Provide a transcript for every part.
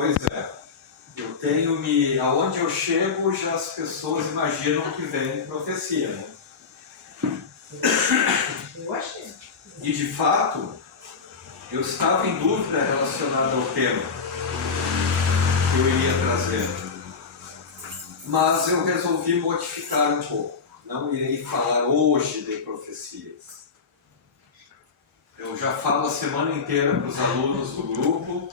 Pois é. Eu tenho me... Aonde eu chego, já as pessoas imaginam que vem profecia, né? Eu achei. E de fato, eu estava em dúvida relacionada ao tema que eu iria trazer. Mas eu resolvi modificar um pouco. Não irei falar hoje de profecias. Eu já falo a semana inteira para os alunos do grupo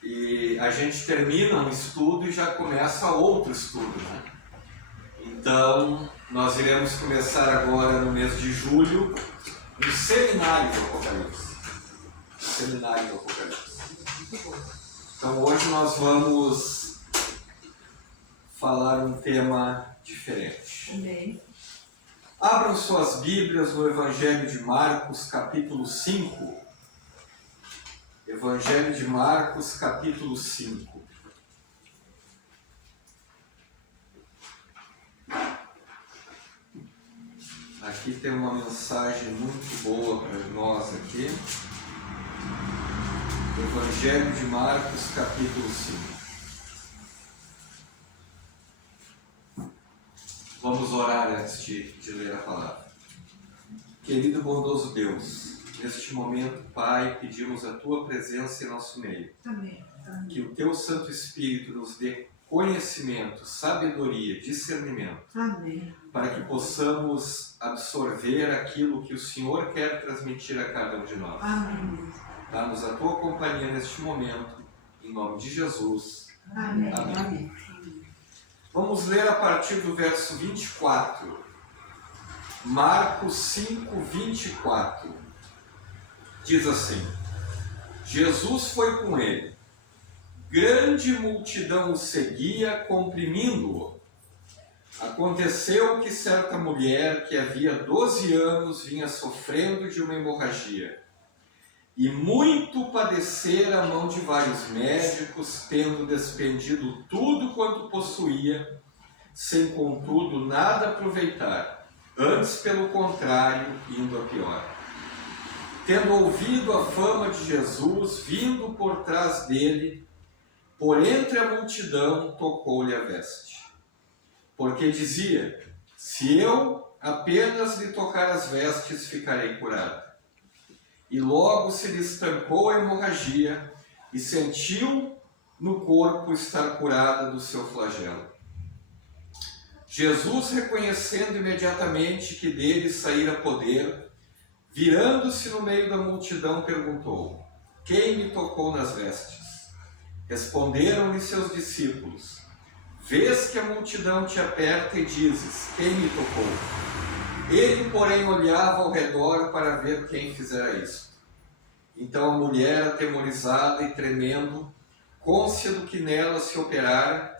e a gente termina um estudo e já começa outro estudo, né? Então, nós iremos começar agora no mês de julho um seminário do Apocalipse. Seminário do Apocalipse. Então, hoje nós vamos falar um tema diferente. Amém. Abram suas Bíblias no Evangelho de Marcos, capítulo 5. Evangelho de Marcos, capítulo 5. Aqui tem uma mensagem muito boa para nós aqui. Evangelho de Marcos, capítulo 5. Vamos orar antes de ler a palavra. Querido e bondoso Deus, neste momento, Pai, pedimos a Tua presença em nosso meio. Amém. Amém. Que o Teu Santo Espírito nos dê conhecimento, sabedoria, discernimento, Amém. para que possamos absorver aquilo que o Senhor quer transmitir a cada um de nós. Amém. Dá-nos a Tua companhia neste momento, em nome de Jesus. Amém. Amém. Amém. Vamos ler a partir do verso 24. Marcos 5, 24. Diz assim: Jesus foi com ele. Grande multidão o seguia, comprimindo-o. Aconteceu que certa mulher que havia 12 anos vinha sofrendo de uma hemorragia e muito padecera a mão de vários médicos, tendo despendido tudo quanto possuía, sem contudo nada aproveitar, antes pelo contrário, indo a pior. Tendo ouvido a fama de Jesus, vindo por trás dele, por entre a multidão, tocou-lhe a veste. Porque dizia: se eu apenas lhe tocar as vestes, ficarei curado. E logo se lhe estancou a hemorragia e sentiu no corpo estar curada do seu flagelo. Jesus, reconhecendo imediatamente que dele saíra poder, virando-se no meio da multidão, perguntou: quem me tocou nas vestes? Responderam-lhe seus discípulos: vês que a multidão te aperta e dizes: quem me tocou? Ele, porém, olhava ao redor para ver quem fizera isso. Então a mulher, atemorizada e tremendo, cônscia do que nela se operara,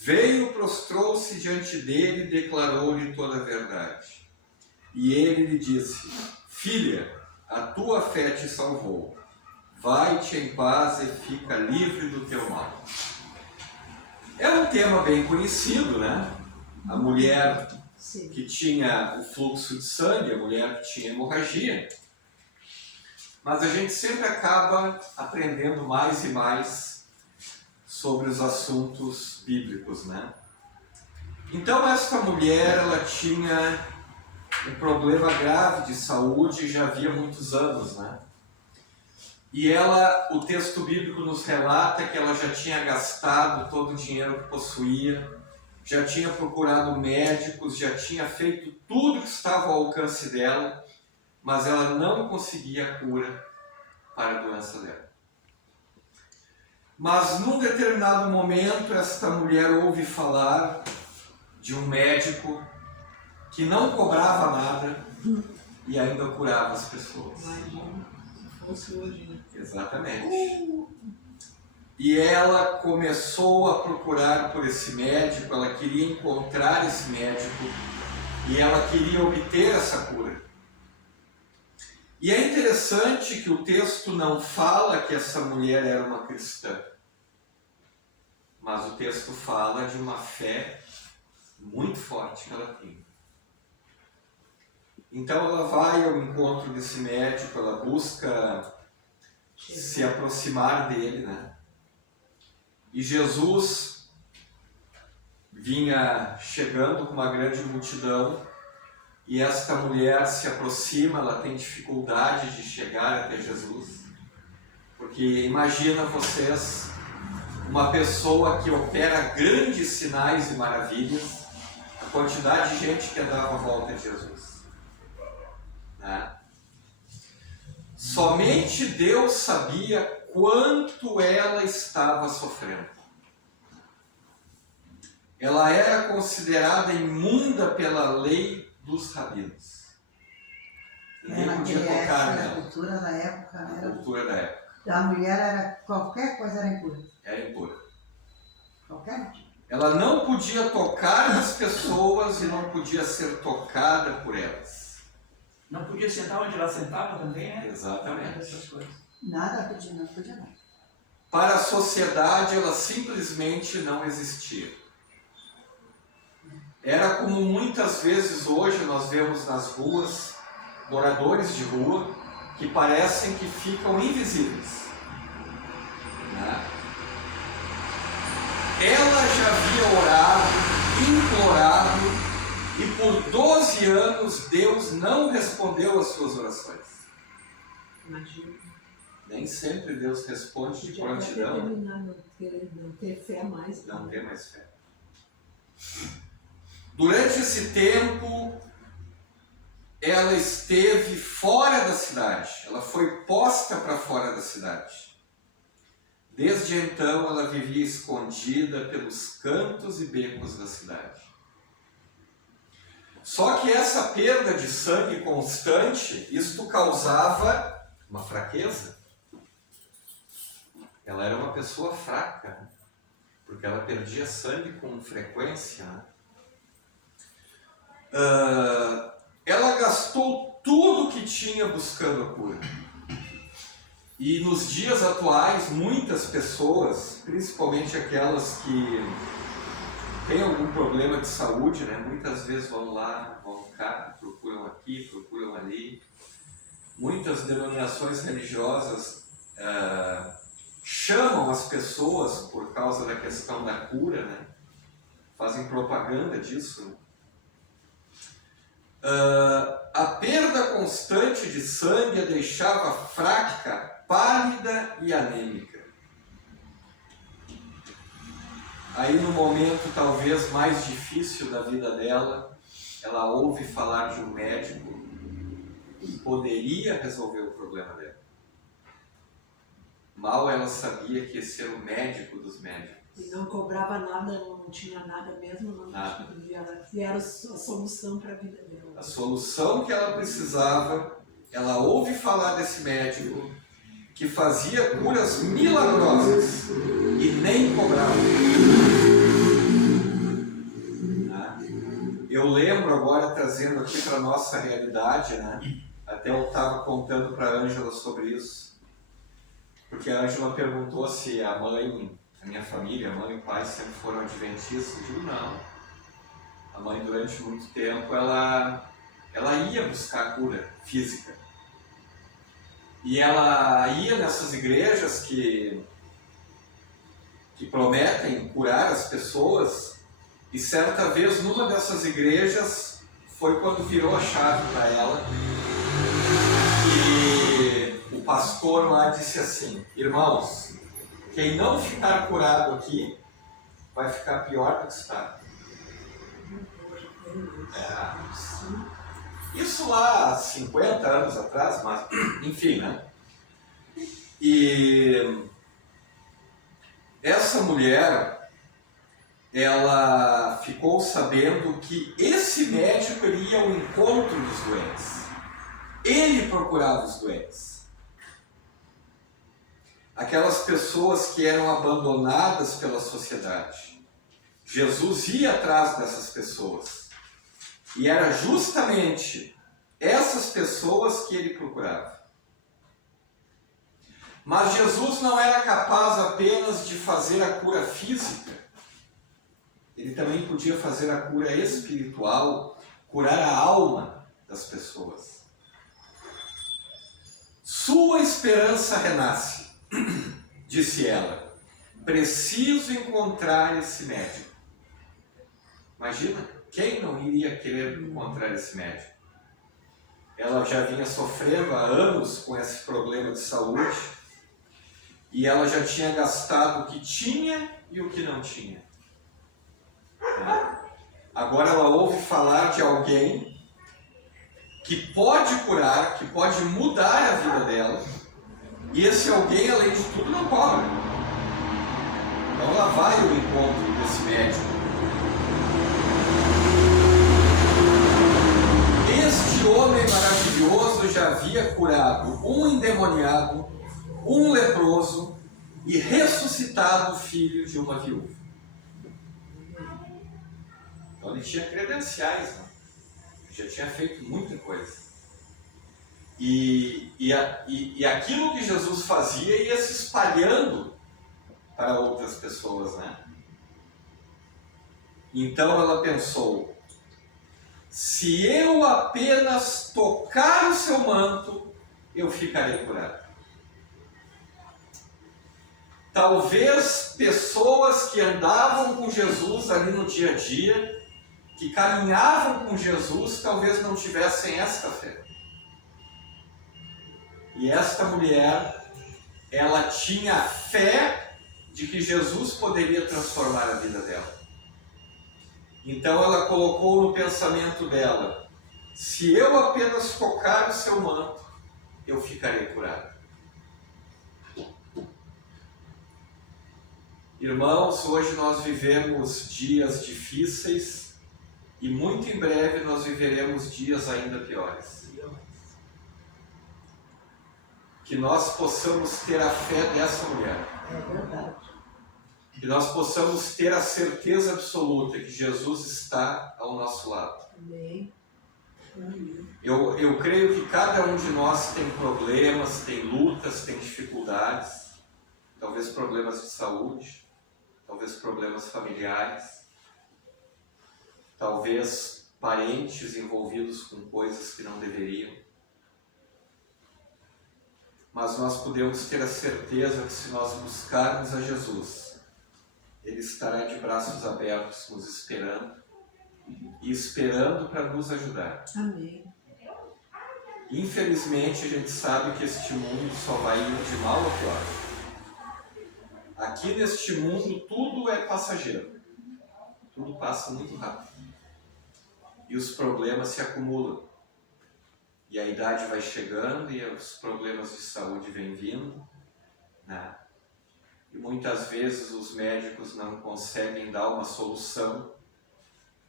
veio, prostrou-se diante dele e declarou-lhe toda a verdade. E ele lhe disse: filha, a tua fé te salvou. Vai-te em paz e fica livre do teu mal. É um tema bem conhecido, né? A mulher Sim. que tinha o fluxo de sangue, a mulher que tinha hemorragia. Mas a gente sempre acaba aprendendo mais e mais sobre os assuntos bíblicos, né? Então esta mulher, ela tinha um problema grave de saúde já havia muitos anos, né? E ela, o texto bíblico nos relata que ela já tinha gastado todo o dinheiro que possuía, já tinha procurado médicos, já tinha feito tudo que estava ao alcance dela, mas ela não conseguia a cura para a doença dela. Mas num determinado momento, esta mulher ouve falar de um médico que não cobrava nada e ainda curava as pessoas. Se fosse hoje, né? Exatamente. E ela começou a procurar por esse médico, ela queria encontrar esse médico e ela queria obter essa cura. E é interessante que o texto não fala que essa mulher era uma cristã, mas o texto fala de uma fé muito forte que ela tinha. Então ela vai ao encontro desse médico, ela busca se aproximar dele, né? E Jesus vinha chegando com uma grande multidão e esta mulher se aproxima, ela tem dificuldade de chegar até Jesus, porque imagina vocês uma pessoa que opera grandes sinais e maravilhas, a quantidade de gente que andava à volta de Jesus, né? Somente Deus sabia quanto ela estava sofrendo. Ela era considerada imunda pela lei dos rabinos. Ninguém podia tocar nela. A cultura da época A era. cultura da época. A mulher era. Qualquer coisa era impura. Era impura. Qualquer tipo. Ela não podia tocar nas pessoas e não podia ser tocada por elas. Não podia sentar onde ela sentava também, né? Exatamente. Essas coisas. Nada podia, não podia nada. Para a sociedade, ela simplesmente não existia. Era como muitas vezes hoje nós vemos nas ruas, moradores de rua, que parecem que ficam invisíveis, né? Ela já havia orado, implorado, e por 12 anos Deus não respondeu às suas orações. Imagina. Nem sempre Deus responde de Podia até prontidão. terminar, não ter fé mais. Não ter mais fé. Durante esse tempo, ela esteve fora da cidade. Ela foi posta para fora da cidade. Desde então, ela vivia escondida pelos cantos e becos da cidade. Só que essa perda de sangue constante, isto causava uma fraqueza. Ela era uma pessoa fraca, porque ela perdia sangue com frequência, né? Ela gastou tudo que tinha buscando a cura. E nos dias atuais, muitas pessoas, principalmente aquelas que têm algum problema de saúde, né, muitas vezes vão lá, vão cá, procuram aqui, procuram ali. Muitas denominações religiosas chamam as pessoas por causa da questão da cura, né? Fazem propaganda disso, né? A perda constante de sangue a deixava fraca, pálida e anêmica. Aí no momento talvez mais difícil da vida dela, ela ouve falar de um médico que poderia resolver o problema dela. Mal ela sabia que esse era o médico dos médicos. E não cobrava nada, não tinha nada mesmo, não. Nada. E era a solução para a vida dela. A solução que ela precisava, ela ouve falar desse médico que fazia curas milagrosas e nem cobrava. Eu lembro agora, trazendo aqui para a nossa realidade, né? Até eu estava contando para a Ângela sobre isso, porque a Ângela perguntou se a mãe, a minha família, a mãe e o pai sempre foram adventistas. Eu digo, não. A mãe, durante muito tempo, ela ia buscar cura física. E ela ia nessas igrejas que prometem curar as pessoas, e certa vez, numa dessas igrejas, foi quando virou a chave para ela, e o pastor lá disse assim: irmãos, quem não ficar curado aqui, vai ficar pior do que está. Isso lá há 50 anos atrás, mas enfim, né? E essa mulher, ela ficou sabendo que esse médico ia ao encontro dos doentes. Ele procurava os doentes. Aquelas pessoas que eram abandonadas pela sociedade. Jesus ia atrás dessas pessoas. E era justamente essas pessoas que ele procurava. Mas Jesus não era capaz apenas de fazer a cura física. Ele também podia fazer a cura espiritual, curar a alma das pessoas. Sua esperança renasce, disse ela. preciso encontrar esse médico. Imagina, quem não iria querer encontrar esse médico? Ela já vinha sofrendo há anos com esse problema de saúde e ela já tinha gastado o que tinha e o que não tinha. Agora ela ouve falar de alguém que pode curar, que pode mudar a vida dela, e esse alguém, além de tudo, não cobra. Então ela vai ao encontro desse médico. Este homem maravilhoso já havia curado um endemoniado, um leproso e ressuscitado o filho de uma viúva. Então ele tinha credenciais, né? Já tinha feito muita coisa. E aquilo que Jesus fazia ia se espalhando para outras pessoas, né? Então ela pensou: se eu apenas tocar o seu manto, eu ficarei curado. Talvez pessoas que andavam com Jesus ali no dia a dia, que caminhavam com Jesus, talvez não tivessem esta fé. E esta mulher, ela tinha fé de que Jesus poderia transformar a vida dela. Então ela colocou no pensamento dela: se eu apenas tocar o seu manto, eu ficarei curado. Irmãos, hoje nós vivemos dias difíceis e muito em breve nós viveremos dias ainda piores. Que nós possamos ter a fé dessa mulher. É verdade. Que nós possamos ter a certeza absoluta que Jesus está ao nosso lado. Amém. Amém. Eu creio que cada um de nós tem problemas, tem lutas, tem dificuldades, talvez problemas de saúde, talvez problemas familiares, talvez parentes envolvidos com coisas que não deveriam. Mas nós podemos ter a certeza que se nós buscarmos a Jesus, Ele estará de braços abertos nos esperando e esperando para nos ajudar. Amém. Infelizmente, a gente sabe que este mundo só vai indo de mal a pior. Aqui neste mundo tudo é passageiro. Tudo passa muito rápido. E os problemas se acumulam. E a idade vai chegando e os problemas de saúde vêm vindo, né? E muitas vezes os médicos não conseguem dar uma solução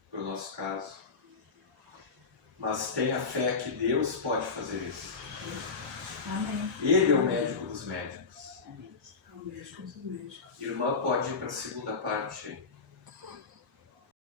para o nosso caso. Mas tenha fé que Deus pode fazer isso. Amém. Ele é o médico dos médicos. É o médico dos médicos. Irmã, pode ir para a segunda parte.